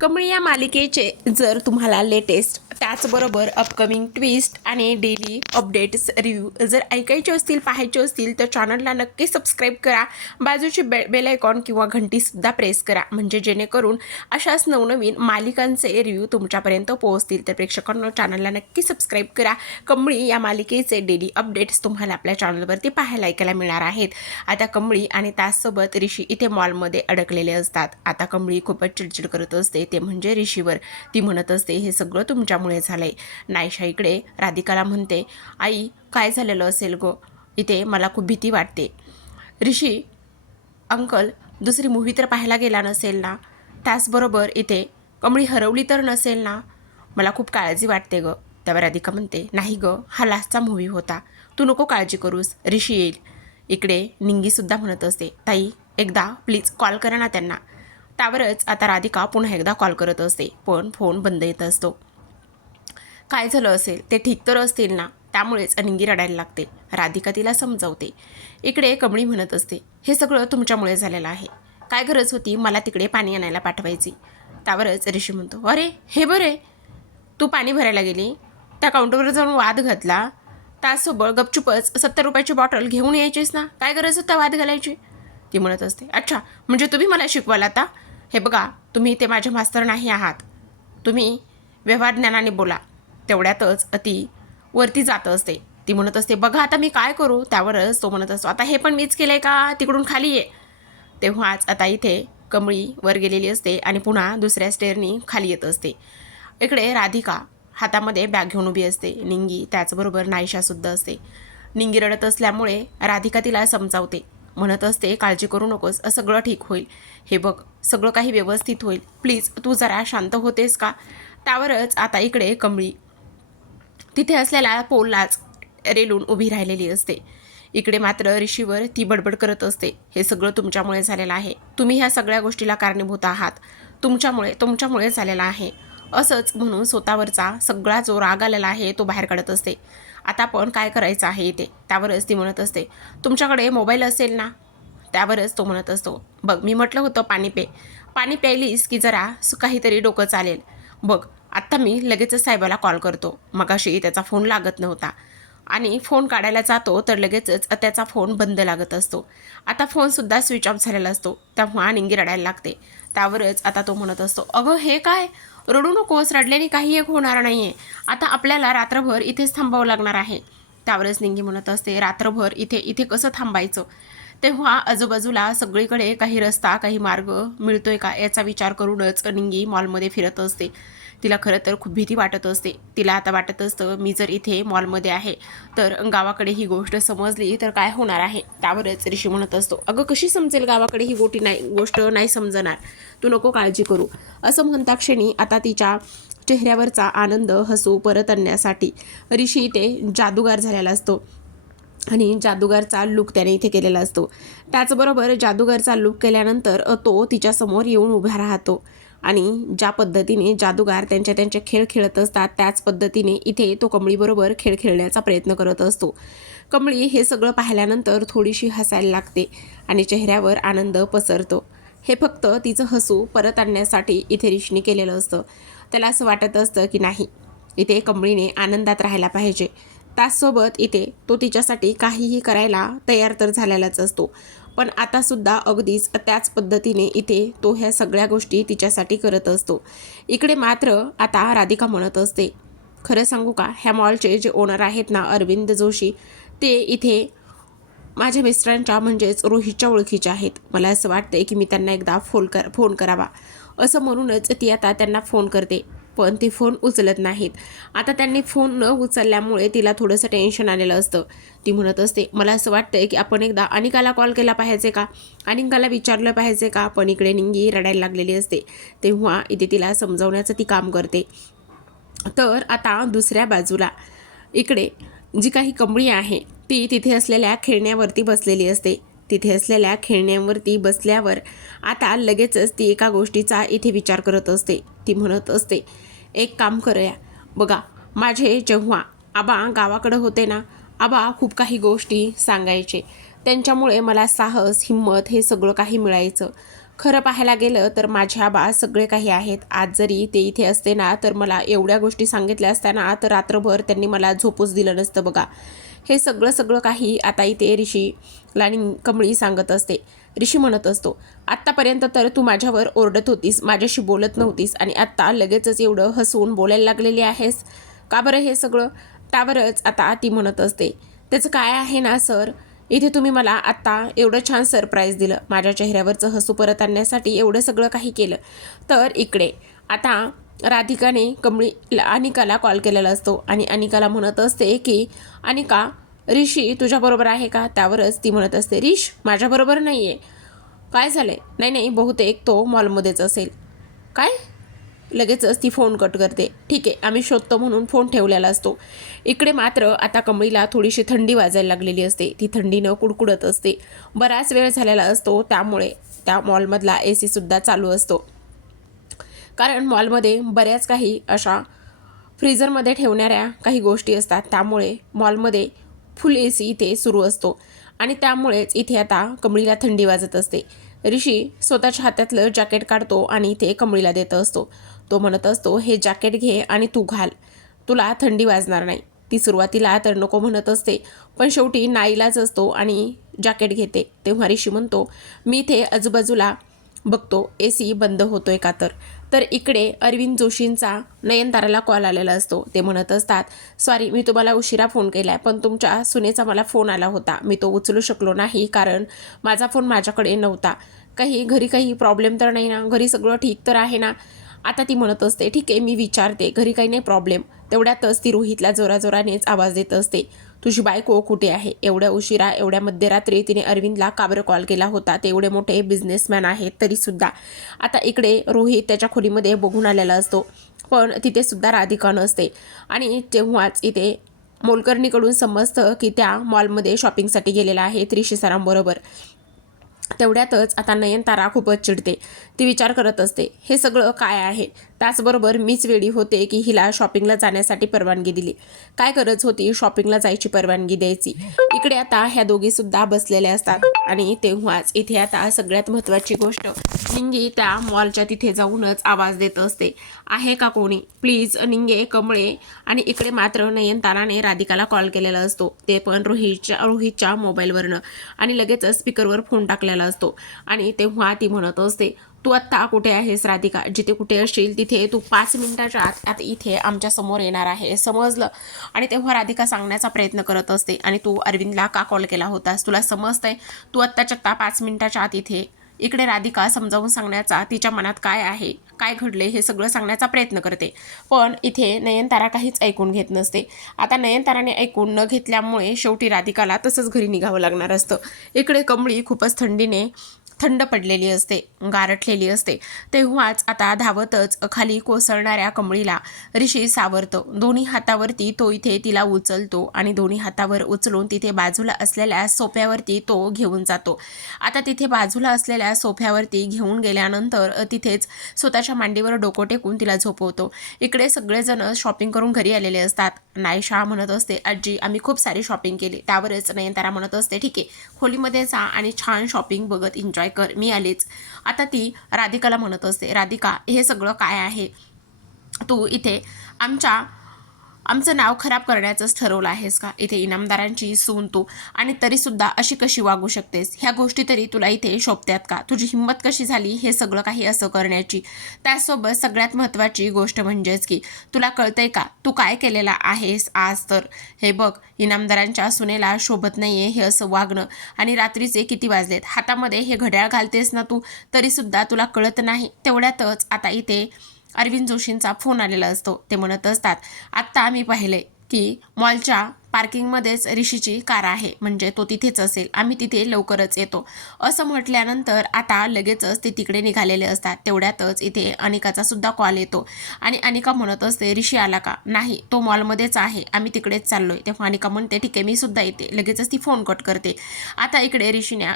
कमळी या मालिकेचे जर तुम्हाला लेटेस्ट त्याचबरोबर अपकमिंग ट्विस्ट आणि डेली अपडेट्स रिव्ह्यू जर ऐकायचे असतील पाहायचे असतील तर चॅनलला नक्की सबस्क्राईब करा. बाजूची बेल आयकॉन किंवा घंटीसुद्धा प्रेस करा म्हणजे जेणेकरून अशाच नवनवीन मालिकांचे रिव्ह्यू तुमच्यापर्यंत पोहोचतील. तर प्रेक्षकांनो चॅनलला नक्की सबस्क्राईब करा. कमळी या मालिकेचे डेली अपडेट्स तुम्हाला आपल्या चॅनलवरती पाहायला ऐकायला मिळणार आहेत. आता कमळी आणि त्याचसोबत ऋषी इथे मॉलमध्ये अडकलेले असतात. आता कमळी खूपच चिडचिड करत असते ते म्हणजे ऋषीवर. ती म्हणत असते हे सगळं तुमच्यामुळे झालंय. नायशा इकडे राधिकाला म्हणते आई काय झालेलं असेल गो, इथे मला खूप भीती वाटते. ऋषी अंकल दुसरी मूव्ही तर पाहायला गेला नसेल ना, त्याचबरोबर इथे कमळी हरवली तर नसेल ना, मला खूप काळजी वाटते ग. तेव्हा राधिका म्हणते नाही ग, हा लास्टचा मूव्ही होता, तू नको काळजी करूस, ऋषी येईल. इकडे निंगीसुद्धा म्हणत असते ताई एकदा प्लीज कॉल करा ना त्यांना. त्यावरच आता राधिका पुन्हा एकदा कॉल करत असते पण फोन बंद येत असतो. काय झालं असेल, ते ठीक तर असतील ना. त्यामुळेच निंगी रडायला लागते. राधिका तिला समजावते. इकडे कमळी म्हणत असते हे सगळं तुमच्यामुळे झालेलं आहे, काय गरज होती मला तिकडे पाणी आणायला पाठवायची. त्यावरच ऋषी म्हणतो अरे हे बरे, तू पाणी भरायला गेली, त्या काउंटरवर जाऊन वाद घातला, त्याचसोबत गपचूपच 70 रुपयाची बॉटल घेऊन यायचीस ना, काय गरज होता वाद घालायची. ती म्हणत असते अच्छा म्हणजे तुम्ही मला शिकवाल आता. हे बघा तुम्ही ते माझे मास्तर नाही आहात, तुम्ही व्यवहार ज्ञानाने बोला. तेवढ्यातच ती वरती जात असते. ती म्हणत असते बघा आता मी काय करू. त्यावरच तो म्हणत असतो आता हे पण मीच केलंय का, तिकडून खाली ये. तेव्हाच आता इथे कमळी वर गेलेली असते आणि पुन्हा दुसऱ्या स्टेअरनी खाली येत असते. इकडे राधिका हातामध्ये बॅग घेऊन उभी असते. निंगी त्याचबरोबर नायशासुद्धा असते. निंगी रडत असल्यामुळे राधिका तिला समजावते, म्हणत असते काळजी करू नकोस, सगळं ठीक होईल, हे बघ सगळं काही व्यवस्थित होईल, प्लीज तू जरा शांत होतेस का. त्यावरच आता इकडे कमळी तिथे असलेल्या पोललाच रेलून उभी राहिलेली असते. इकडे मात्र ऋषीवर ती बडबड करत असते हे सगळं तुमच्यामुळे झालेलं आहे, तुम्ही ह्या सगळ्या गोष्टीला कारणीभूत आहात, तुमच्यामुळे झालेला आहे. असंच म्हणून स्वतःवरचा सगळा जो राग आलेला आहे तो बाहेर काढत असते. आता आपण काय करायचं आहे इथे. त्यावरच ती म्हणत असते तुमच्याकडे मोबाईल असेल ना. त्यावरच तो म्हणत असतो बघ मी म्हटलं होतं पाणी प्यायलीस की जरा काहीतरी डोकं चालेल. बघ आत्ता मी लगेचच साहेबाला कॉल करतो, मगाशी त्याचा फोन लागत नव्हता आणि फोन काढायला जातो तर लगेचच त्याचा फोन बंद लागत असतो. आता फोनसुद्धा स्विच ऑफ झालेला असतो. तेव्हा निंगी रडायला लागते. त्यावरच आता तो म्हणत असतो अगं हे काय, रडू नकोस, रडल्याने काही एक होणार नाही आहे, आता आपल्याला रात्रभर इथेच थांबावं लागणार आहे. त्यावरच निंगी म्हणत असते रात्रभर इथे कसं थांबायचं. तेव्हा आजूबाजूला सगळीकडे काही रस्ता काही मार्ग मिळतोय का याचा विचार करूनच निंगी मॉलमध्ये फिरत असते. तिला खरं तर खूप भीती वाटत असते. तिला आता वाटत असतं मी जर इथे मॉलमध्ये आहे तर गावाकडे ही गोष्ट समजली तर काय होणार आहे. त्यावरच ऋषी म्हणत असतो अगं कशी समजेल गावाकडे ही गोष्ट नाही समजणार, तू नको काळजी करू. असं म्हणता क्षणी आता तिच्या चेहऱ्यावरचा आनंद हसू परत आणण्यासाठी ऋषी इथे जादूगार झालेला असतो आणि जादूगारचा लूक त्याने इथे केलेला असतो. त्याचबरोबर जादूगारचा लूक केल्यानंतर तो तिच्यासमोर येऊन उभा राहतो आणि ज्या पद्धतीने जादूगार त्यांचे खेळ खेळत असतात त्याच पद्धतीने इथे तो कमळीबरोबर खेळ खेळण्याचा प्रयत्न करत असतो. कमळी हे सगळं पाहिल्यानंतर थोडीशी हसायला लागते आणि चेहऱ्यावर आनंद पसरतो. हे फक्त तिचं हसू परत आणण्यासाठी इथे ऋषीने केलेलं असतं. त्याला असं वाटत असतं की नाही इथे कमळीने आनंदात राहायला पाहिजे. त्याचसोबत इथे तो तिच्यासाठी काहीही करायला तयार तर झालेलाच असतो. पण आतासुद्धा अगदीच त्याच पद्धतीने इथे तो ह्या सगळ्या गोष्टी तिच्यासाठी करत असतो. इकडे मात्र आता राधिका म्हणत असते खरं सांगू का, ह्या मॉलचे जे ओनर आहेत ना अरविंद जोशी, ते इथे माझ्या मिस्टरांच्या म्हणजेच रोहितच्या ओळखीचे आहेत. मला असं वाटतंय की मी त्यांना एकदा फोन करावा. असं म्हणूनच ती आता त्यांना फोन करते पण ते फोन उचलत नाहीत. आता त्यांनी फोन न उचलल्यामुळे तिला थोडंसं टेन्शन आलेलं असतं. ती म्हणत असते मला असं वाटतंय की आपण एकदा अनिकाला कॉल केला पाहिजे का, अनिकाला विचारलं पाहिजे का. पण इकडे निंगी रडायला लागलेली असते. तेव्हा इथे तिला समजावण्याचं ती काम करते. तर आता दुसऱ्या बाजूला इकडे जी काही कमळी आहे ती तिथे असलेल्या खेळण्यावरती बसलेली असते. तिथे असलेल्या खेळण्यावरती बसल्यावर आता लगेचच ती एका गोष्टीचा इथे विचार करत असते. ती म्हणत असते एक काम करूया, बघा माझे जेव्हा आबा गावाकडं होते ना, आबा खूप काही गोष्टी सांगायचे, त्यांच्यामुळे मला साहस हिम्मत हे सगळं काही मिळायचं. खरं पाहायला गेलं तर माझ्या बा सगळे काही आहेत. आज जरी ते इथे असते ना तर मला एवढ्या गोष्टी सांगितल्या असत्या तर रात्रभर त्यांनी मला झोपूच दिलं नसतं बघा. हे सगळं काही आता इथे ऋषीला आणि कमळी सांगत असते. ऋषी म्हणत असतो, आत्तापर्यंत तर तू माझ्यावर ओरडत होतीस, माझ्याशी बोलत नव्हतीस आणि आत्ता लगेचच एवढं हसवून बोलायला लागलेली आहेस का बरं हे सगळं? त्यावरच आता ती म्हणत असते, त्याचं काय आहे ना सर, इथे तुम्ही मला आत्ता एवढं छान सरप्राईज दिलं, माझ्या चेहऱ्यावरचं हसू परत आणण्यासाठी एवढं सगळं काही केलं. तर इकडे आता राधिकाने अनिकाला कॉल केलेला असतो आणि अनिकाला म्हणत असते की अनिका, ऋषी तुझ्याबरोबर आहे का? त्यावरच ती म्हणत असते, ऋष माझ्याबरोबर नाही आहे. काय झालं? नाही बहुतेक तो मॉलमध्येच असेल. काय? लगेचच ती फोन कट करते. ठीक आहे, आम्ही शोधतो म्हणून फोन ठेवलेला असतो. इकडे मात्र आता कमळीला थोडीशी थंडी वाजायला लागलेली असते. ती थंडीनं कुडकुडत असते. बराच वेळ झालेला असतो, त्यामुळे त्या मॉलमधला AC सुद्धा चालू असतो. कारण मॉलमध्ये बऱ्याच काही अशा फ्रीझरमध्ये ठेवणाऱ्या काही गोष्टी असतात, त्यामुळे मॉलमध्ये फुल AC इथे सुरू असतो आणि त्यामुळेच इथे आता कमळीला थंडी वाजत असते. ऋषी स्वतःच्या हातातलं जॅकेट काढतो आणि इथे कमळीला देत असतो. तो म्हणत असतो, हे जॅकेट घे आणि तू घाल, तुला थंडी वाजणार नाही. ती सुरुवातीला तर नको म्हणत असते, पण शेवटी नाईलाज असतो आणि जॅकेट घेते. तेव्हा ऋषी म्हणतो, मी इथे आजूबाजूला बघतो AC बंद होतोय का तर इकडे अरविंद जोशींचा नयनताराला कॉल आलेला असतो. ते म्हणत असतात, सॉरी मी तुम्हाला उशिरा फोन केला आहे, पण तुमच्या सुनेचा मला फोन आला होता, मी तो उचलू शकलो नाही कारण माझा फोन माझ्याकडे नव्हता. घरी काही प्रॉब्लेम तर नाही ना? घरी सगळं ठीक तर आहे ना? आता ती म्हणत असते, ठीक आहे मी विचारते, घरी काही नाही प्रॉब्लेम. तेवढ्यातच ती रोहितला जोराजोरानेच आवाज देत असते, तुझी बायको कुठे आहे? एवढ्या उशिरा एवढ्या मध्यरात्री तिने अरविंदला का बरं कॉल केला होता? ते एवढे मोठे बिझनेसमॅन आहेत तरीसुद्धा. आता इकडे रोहित त्याच्या खोलीमध्ये बघून आलेला असतो, पण तिथे सुद्धा राधिका नसते आणि तेव्हाच इथे मोलकर्णीकडून समजतं की त्या मॉलमध्ये शॉपिंगसाठी गेलेला आहे ऋषी सरांबरोबर. तेवढ्यातच आता नयनतारा खूपच चिडते. ती विचार करत असते, हे सगळं काय आहे? त्याचबरोबर मीच वेडी होते की हिला शॉपिंगला जाण्यासाठी परवानगी दिली. काय गरज होती शॉपिंगला जायची परवानगी द्यायची? इकडे आता ह्या दोघीसुद्धा बसलेल्या असतात आणि तेव्हाच इथे आता सगळ्यात महत्त्वाची गोष्ट, निंगी त्या मॉलच्या तिथे जाऊनच आवाज देत असते, आहे का कोणी? प्लीज निंगे, कमळे. आणि इकडे मात्र नयनताराने राधिकाला कॉल केलेला असतो, ते पण रोहितच्या मोबाईलवरनं, आणि लगेचच स्पीकरवर फोन टाकलेला असतो. आणि तेव्हा ती म्हणत असते, तू आत्ता कुठे आहेस राधिका? जिथे कुठे असशील तिथे तू 5 मिनिटाच्या आत आता इथे आमच्या समोर येणार आहे, समजलं? आणि तेव्हा राधिका सांगण्याचा प्रयत्न करत असते, आणि तू अरविंदला का कॉल केला होतास? तुला समजतंय? तू आत्ताच्या आत्ता 5 मिनिटाच्या आत इथे. इकडे राधिका समजावून सांगण्याचा, तिच्या मनात काय आहे, काय घडले हे सगळं सांगण्याचा प्रयत्न करते, पण इथे नयनतारा काहीच ऐकून घेत नसते. आता नयनताराने ऐकून न घेतल्यामुळे शेवटी राधिकाला तसंच घरी निघावं लागणार असतं. इकडे कमळी खूपच थंड पडलेली असते, गारठलेली असते. तेव्हाच आता धावतच खाली कोसळणाऱ्या कमळीला ऋषी सावरतो. दोन्ही हातावरती तो इथे तिला उचलतो आणि दोन्ही हातावर उचलून तिथे बाजूला असलेल्या सोफ्यावरती तो घेऊन जातो. आता तिथे बाजूला असलेल्या सोफ्यावरती घेऊन गेल्यानंतर तिथेच स्वतःच्या मांडीवर डोकं टेकून तिला झोपवतो. इकडे सगळेजण शॉपिंग करून घरी आलेले असतात. नायशा म्हणत असते, आजी आम्ही खूप सारी शॉपिंग केली. त्यावरच नयनतारा म्हणत असते, ठीक आहे खोलीमध्ये जा आणि छान शॉपिंग बघत एन्जॉय कर, मी आलेच. आता ती राधिकाला म्हणत असते, राधिका हे सगळं काय आहे? तू इथे आमचं नाव खराब करण्याचंच ठरवलं आहेस का? इथे इनामदारांची सून तू, आणि तरीसुद्धा अशी कशी वागू शकतेस? ह्या गोष्टी तरी तुला इथे शोभत्यात का? तुझी हिंमत कशी झाली हे सगळं काही असं करण्याची? त्यासोबत सगळ्यात महत्त्वाची गोष्ट म्हणजेच की तुला कळतंय का तू काय केलेला आहेस आज? तर हे बघ, इनामदारांच्या सुनेला शोभत नाहीये हे असं वागणं. आणि रात्रीचे किती वाजलेत? हातामध्ये हे घड्याळ घालतेस ना तू, तरीसुद्धा तुला कळत नाही. तेवढ्यातच आता इथे अरविंद जोशींचा फोन आलेला असतो. ते म्हणत असतात, आत्ता आम्ही पाहिले की मॉलच्या पार्किंगमध्येच ऋषीची कार आहे, म्हणजे तो तिथेच असेल, आम्ही तिथे लवकरच येतो. असं म्हटल्यानंतर आता लगेचच ते तिकडे निघालेले असतात. तेवढ्यातच इथे अनिकाचा सुद्धा कॉल येतो आणि अनिका म्हणत असते, ऋषी आला का? नाही, तो मॉलमध्येच आहे, आम्ही तिकडेच चाललोय. तेव्हा अनिका म्हणते, ठीक आहे मी सुद्धा येते. लगेचच ती फोन कट करते. आता इकडे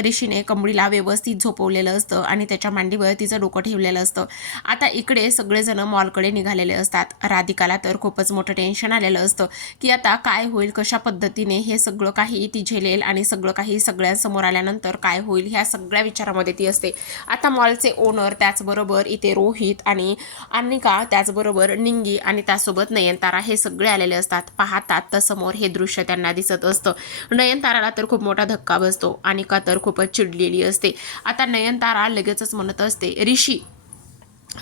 ऋषीने कमळीला व्यवस्थित झोपवलेलं असतं आणि त्याच्या मांडीवर तिचं डोकं ठेवलेलं असतं. आता इकडे सगळेजण मॉलकडे निघालेले असतात. राधिकाला तर खूपच मोठं टेन्शन आलेलं असतं की आता काय होईल कशा पद्धतीने हे सगळं काही ती झेलेल आणि सगळं काही सगळ्यांसमोर आल्यानंतर काय होईल ह्या सगळ्या विचारामध्ये ती असते. आता मॉलचे ओनर, त्याचबरोबर इथे रोहित आणि अनिका, त्याचबरोबर निंगी आणि त्यासोबत नयनतारा हे सगळे आलेले असतात. पाहतात तर समोर हे दृश्य त्यांना दिसत असतं. नयनताराला तर खूप मोठा धक्का बसतो. अनिका तर खूपच चिडलेली असते. आता नयनतारा लगेचच म्हणत असते,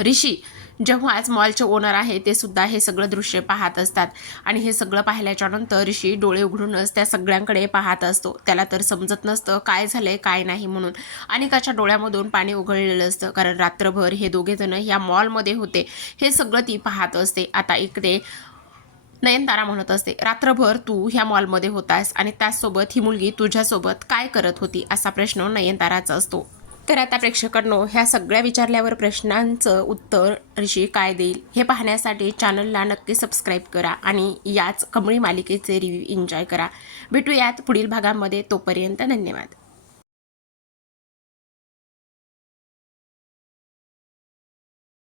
ऋषी जेव्हाच मॉलचे ओनर आहे ते सुद्धा हे सगळं दृश्य पाहत असतात आणि हे सगळं पाहिल्याच्या नंतर ऋषी डोळे उघडूनच त्या सगळ्यांकडे पाहत असतो. त्याला तर समजत नसतं काय झालंय काय नाही म्हणून. अनिकाच्या डोळ्यामधून पाणी उघळलेलं असतं, कारण रात्रभर हे दोघे जण या मॉलमध्ये होते. हे सगळं ती पाहत असते. आता इकडे नयनतारा म्हणत असते, रात्रभर तू ह्या मॉलमध्ये होतास आणि त्याचसोबत ही मुलगी तुझ्यासोबत काय करत होती, असा प्रश्न नयनताराचा असतो. तर आता प्रेक्षकांनो, ह्या सगळ्या विचारल्यावर प्रश्नांचं उत्तर ऋषी काय देईल हे पाहण्यासाठी चॅनलला नक्की सबस्क्राईब करा आणि याच कमळी मालिकेचे रिव्ह्यू एन्जॉय करा. भेटूयात पुढील भागामध्ये. तोपर्यंत धन्यवाद.